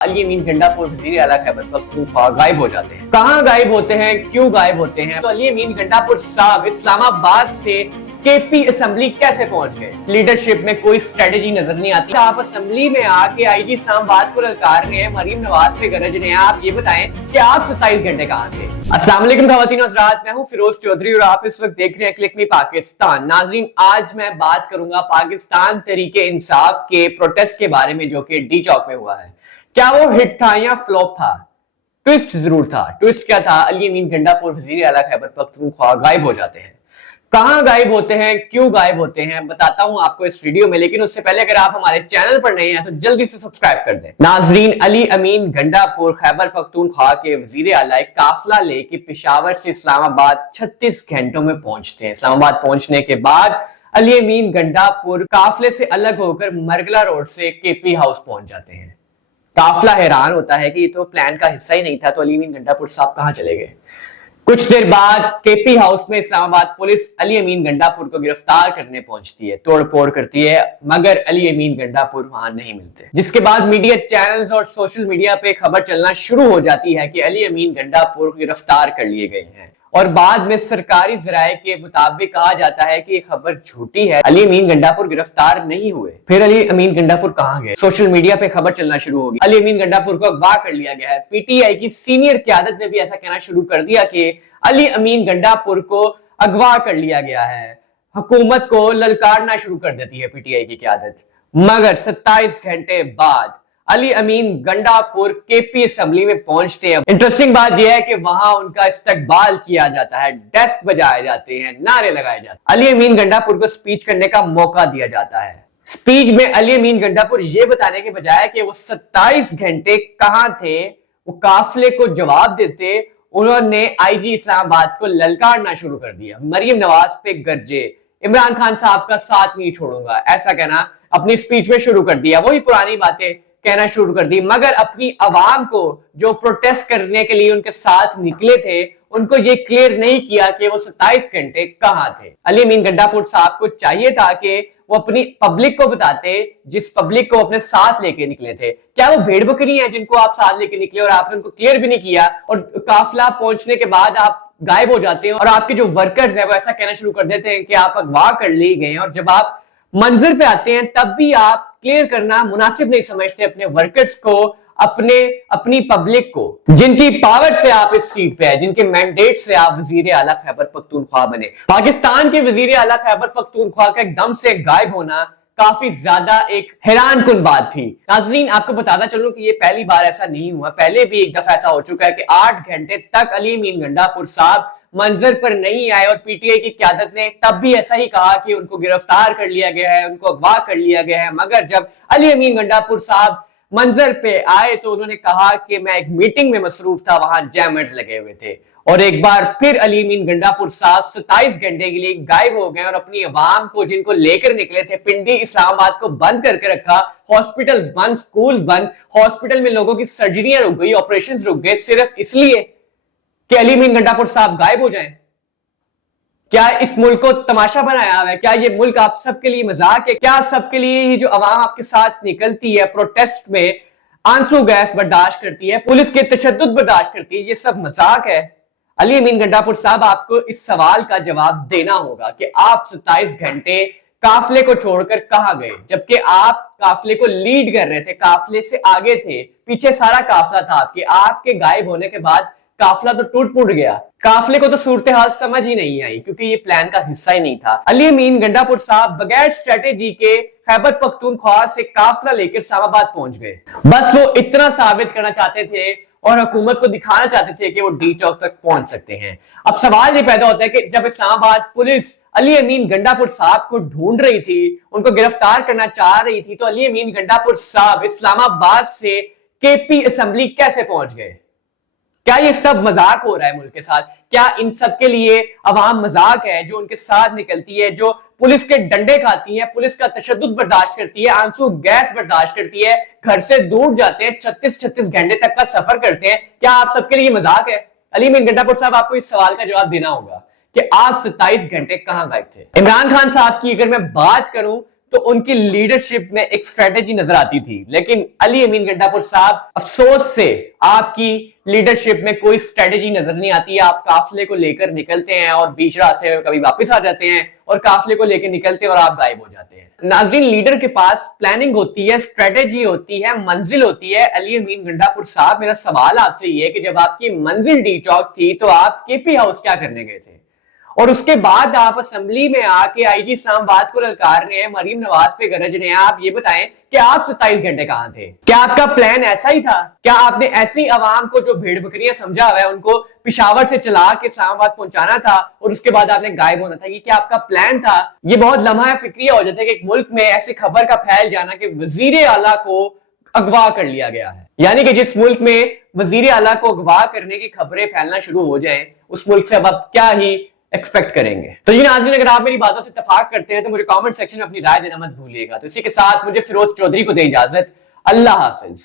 अली अमीन गंडापुर वज़ीर आला खैबर पख्तूनख्वा गायब हो जाते हैं। कहाँ गायब होते हैं, क्यों गायब होते हैं? तो अली अमीन गंडापुर साहब इस्लामाबाद से केपी असेंबली कैसे पहुंच गए? लीडरशिप में कोई स्ट्रेटेजी नजर नहीं आती। आप असेंबली में आके आईजी इस्लामाबाद को ललकार रहे हैं, मरीम नवाज पे गरज रहे हैं। आप ये बताएं कि आप 27 घंटे कहाँ थे? अस्सलाम वालेकुम ख़वातीन और हज़रात, मैं हूं फिरोज चौधरी और आप इस वक्त देख रहे हैं क्लिक मी पाकिस्तान। नाज़रीन, आज मैं बात करूंगा पाकिस्तान तहरीके इंसाफ के प्रोटेस्ट के बारे में जो कि डी चौक में हुआ है। क्या वो हिट था या फ्लॉप था? ट्विस्ट जरूर था। ट्विस्ट क्या था? अली अमीन गंडापुर वज़ीर आला खैबर पख्तूनख्वा गायब हो जाते हैं। कहां गायब होते हैं, क्यों गायब होते हैं, बताता हूं आपको इस वीडियो में। लेकिन उससे पहले अगर आप हमारे चैनल पर नए हैं तो जल्दी से सब्सक्राइब कर दें। नाजरीन, अली अमीन गंडापुर खैबर पख्तूनख्वा के वजीर आला एक काफिला लेके पेशावर से इस्लामाबाद 36 घंटों में पहुंचते हैं। इस्लामाबाद पहुंचने के बाद अली अमीन गंडापुर काफिले से अलग होकर मरगला रोड से केपी हाउस पहुंच जाते हैं। काफिला हैरान होता है कि ये तो प्लान का हिस्सा ही नहीं था, तो अली अमीन गंडापुर साहब कहां चले गए? कुछ देर बाद केपी हाउस में इस्लामाबाद पुलिस अली अमीन गंडापुर को गिरफ्तार करने पहुंचती है, तोड़फोड़ करती है, मगर अली अमीन गंडापुर वहां नहीं मिलते। जिसके बाद मीडिया चैनल्स और सोशल मीडिया पे खबर चलना शुरू हो जाती है कि अली अमीन गंडापुर गिरफ्तार कर लिए गए हैं। और बाद में सरकारी जराये के मुताबिक कहा जाता है कि ये खबर झूठी है, अली अमीन गंडापुर गिरफ्तार नहीं हुए। फिर अली अमीन गंडापुर कहां गए? सोशल मीडिया पे खबर चलना शुरू होगी, अली अमीन गंडापुर को अगवा कर लिया गया है। पीटीआई की सीनियर क्यादत ने भी ऐसा कहना शुरू कर दिया कि अली अमीन गंडापुर को अगवा कर लिया गया है। हुकूमत को ललकारना शुरू कर देती है पीटीआई की क्यादत। मगर 27 घंटे बाद अली अमीन गंडापुर केपी असेंबली में पहुंचते हैं। इंटरेस्टिंग बात यह है कि वहां उनका इस्तकबाल किया जाता है, डेस्क बजाए जाते हैं, नारे लगाए जाते हैं। अली अमीन गंडापुर को स्पीच करने का मौका दिया जाता है। स्पीच में अली अमीन गंडापुर ये बताने के बजाय कि वो 27 घंटे कहां थे, वो काफिले को जवाब देते, उन्होंने आईजी इस्लामाबाद को ललकारना शुरू कर दिया। मरीम नवाज पे गरजे, इमरान खान साहब का साथ नहीं छोड़ूंगा, ऐसा कहना अपनी स्पीच में शुरू कर दिया। वही पुरानी बातें कहना शुरू कर दी। मगर अपनी आवाम को जो प्रोटेस्ट करने के लिए उनके साथ निकले थे, उनको ये क्लियर नहीं किया कि वो 27 घंटे कहां थे। अली अमीन गंडापुर साहब को चाहिए था कि वो अपनी पब्लिक को बताते, जिस पब्लिक को अपने साथ लेके निकले थे। क्या वो भेड़ बकरी हैं जिनको आप साथ लेके निकले और आपने उनको क्लियर भी नहीं किया, और काफिला पहुंचने के बाद आप गायब हो जाते हैं और आपके जो वर्कर्स है वो ऐसा कहना शुरू कर देते हैं कि आप अगवा कर लिए गए हैं। और जब आप मंजर पे आते हैं तब भी आप क्लियर करना मुनासिब नहीं समझते अपने वर्कर्स को, अपनी पब्लिक को, जिनकी पावर से आप इस सीट पे है, जिनके मैंडेट से आप वजीर आला खैबर पख्तूनख्वा बने। पाकिस्तान के वजीर आला खैबर पख्तूनख्वा का एकदम से गायब होना काफी ज्यादा एक हैरान कुन बात थी। नाजरीन, आपको बताता चलूं कि ये पहली बार ऐसा नहीं हुआ, पहले भी एक दफा ऐसा हो चुका है कि 8 घंटे तक अली अमीन गंडापुर साहब मंजर पर नहीं आए और पीटीआई की क्यादत ने तब भी ऐसा ही कहा कि उनको गिरफ्तार कर लिया गया है, उनको अगवा कर लिया गया है। मगर जब अली अमीन गंडापुर साहब मंजर पे आए तो उन्होंने कहा कि मैं एक मीटिंग में मसरूफ था, वहां जैमर्स लगे हुए थे। और एक बार फिर अली अमीन गंडापुर साहब 27 घंटे के लिए गायब हो गए और अपनी आवाम को, जिनको लेकर निकले थे, पिंडी इस्लामाबाद को बंद करके रखा। हॉस्पिटल्स बंद, स्कूल्स बंद, हॉस्पिटल में लोगों की सर्जरियां रुक गई, ऑपरेशंस रुक गए, सिर्फ इसलिए कि अली अमीन गंडापुर साहब गायब हो जाएं। क्या इस मुल्क को तमाशा बनाया हुआ है? क्या ये मुल्क आप सबके लिए मजाक है? क्या आप सबके लिए ये जो आवाम आपके साथ निकलती है प्रोटेस्ट में, आंसू गैस बर्दाश्त करती है, पुलिस के तशद्दुद बर्दाश्त करती है, ये सब मजाक है? अली अमीन गंडापुर साहब, आपको इस सवाल का जवाब देना होगा कि आप 27 घंटे काफिले को छोड़कर कहां गए, जबकि आप काफिले को लीड कर रहे थे, काफिले से आगे थे, पीछे सारा काफिला था आपके। आपके गायब होने के बाद काफिला तो टूट फूट गया। काफिले को तो सूरत हाल समझ ही नहीं आई, क्योंकि ये प्लान का हिस्सा ही नहीं था। अली अमीन गंडापुर साहब बगैर स्ट्रेटेजी के खैबर पख्तूनख्वा से काफिला लेकर इस्लामाबाद पहुंच गए। बस वो इतना साबित करना चाहते थे और हुकूमत को दिखाना चाहते थे कि वो डी चौक तक पहुंच सकते हैं। अब सवाल ये पैदा होता है कि जब इस्लामाबाद पुलिस अली अमीन गंडापुर साहब को ढूंढ रही थी, उनको गिरफ्तार करना चाह रही थी, तो अली अमीन गंडापुर साहब इस्लामाबाद से केपी असेंबली कैसे पहुंच गए? क्या ये सब मजाक हो रहा है मुल्क के साथ? क्या इन सब के लिए अवाम मजाक है जो उनके साथ निकलती है, जो पुलिस के डंडे खाती है, पुलिस का तशद्दुद बर्दाश्त करती है, आंसू गैस बर्दाश्त करती है, घर से दूर जाते हैं, 36 घंटे तक का सफर करते हैं? क्या आप सबके लिए मजाक है? अली अमीन गंडापुर साहब, आपको इस सवाल का जवाब देना होगा कि आप 27 घंटे कहां गायब थे। इमरान खान साहब की अगर मैं बात करूं तो उनकी लीडरशिप में एक स्ट्रेटेजी नजर आती थी, लेकिन अली अमीन गंडापुर साहब अफसोस से आपकी लीडरशिप में कोई स्ट्रेटेजी नजर नहीं आती है। आप काफिले को लेकर निकलते हैं और बीच रास्ते में कभी वापस आ जाते हैं और काफिले को लेकर निकलते हैं और आप गायब हो जाते हैं। नाजरीन, लीडर के पास प्लानिंग होती है, स्ट्रेटेजी होती है, मंजिल होती है। अली अमीन गंडापुर साहब, मेरा सवाल आपसे ये है कि जब आपकी मंजिल डी चौक थी तो आप केपी हाउस क्या करने गए थे? और उसके बाद आप असेंबली में आके आईजी इस्लामाबाद को ललकार रहे हैं, मरीम नवाज पे गरज रहे हैं। आप ये बताएं कि आप 27 घंटे कहां थे? क्या आपका प्लान ऐसा ही था? क्या आपने ऐसी आवाम को जो भेड़ बकरियां समझा हुआ है उनको पिशावर से चला के इस्लामाबाद पहुंचाना था और उसके बाद आपने गायब होना था? ये क्या आपका प्लान था? ये बहुत लम्हा फिक्रिया हो जाता है कि एक मुल्क में ऐसी खबर का फैल जाना कि वजीर आला को अगवा कर लिया गया है। यानी कि जिस मुल्क में वजीर आला को अगवा करने की खबरें फैलना शुरू हो जाएं, उस मुल्क से अब आप क्या ही एक्सपेक्ट करेंगे। तो जी नाज़रीन, अगर आप मेरी बातों से इत्तेफाक करते हैं तो मुझे कमेंट सेक्शन में अपनी राय देना मत भूलिएगा। तो इसी के साथ मुझे फिरोज चौधरी को दे इजाजत। अल्लाह हाफिज।